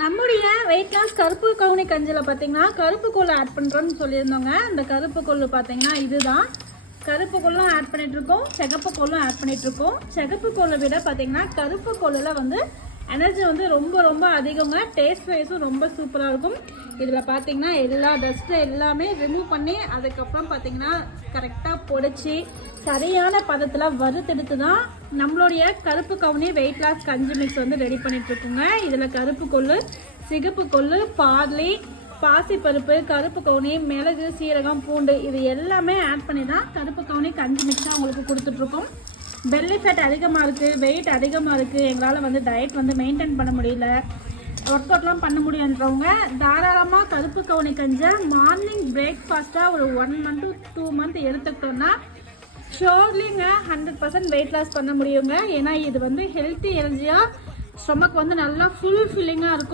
நம்முடைய weight loss கருப்பு கவுனி கஞ்சியில் பார்த்தீங்கன்னா கருப்பு கொள்ளு ஆட் பண்ணுறோன்னு சொல்லியிருந்தோங்க. அந்த கருப்பு கொள்ளு பார்த்தீங்கன்னா இதுதான். கருப்பு கொள்ளும் ஆட் பண்ணிகிட்ருக்கோம், சிகப்பு கொள்ளும் ஆட் பண்ணிகிட்ருக்கோம். சிகப்பு கொள்ளை விட பார்த்தீங்கன்னா கருப்பு கொள்ளில் வந்து எனர்ஜி வந்து ரொம்ப ரொம்ப அதிகங்க. டேஸ்ட் வைஸும் ரொம்ப சூப்பராக இருக்கும். இதில் பார்த்தீங்கன்னா எல்லா டஸ்ட்டு எல்லாமே ரிமூவ் பண்ணி அதுக்கப்புறம் பார்த்தீங்கன்னா கரெக்டாக பொடிச்சு சரியான பதத்தில் வறுத்தெடுத்து தான் நம்மளுடைய கருப்பு கவுனி வெயிட் லாஸ் கஞ்சி மிக்ஸ் வந்து ரெடி பண்ணிகிட்ருக்குங்க. இதில் கருப்பு கொள்ளு, சிகப்பு கொள்ளு, பார்லி, பாசிப்பருப்பு, கருப்பு கவுனி, மிளகு, சீரகம், பூண்டு இது எல்லாமே ஆட் பண்ணி தான் கருப்பு கவுனி கஞ்சி மிக்ஸாக உங்களுக்கு கொடுத்துட்ருக்கோம். பெல்லி ஃபேட் அதிகமாக இருக்குது, வெயிட் அதிகமாக இருக்குது, எங்களால் வந்து டயட் வந்து மெயின்டைன் பண்ண முடியல, ஒர்க் அவுட்லாம் பண்ண முடியுன்றவங்க தாராளமாக கருப்பு கவுனி கஞ்சை மார்னிங் பிரேக்ஃபாஸ்ட்டாக ஒரு 1 month to 2 month எடுத்துக்கிட்டோன்னா ஷோர்லிங்க 100% வெயிட் லாஸ் பண்ண முடியுங்க. ஏன்னா இது வந்து ஹெல்த்தி எனர்ஜியாக ஸ்டொமக் வந்து நல்லா ஃபுல் ஃபில்லிங்காக இருக்கும்.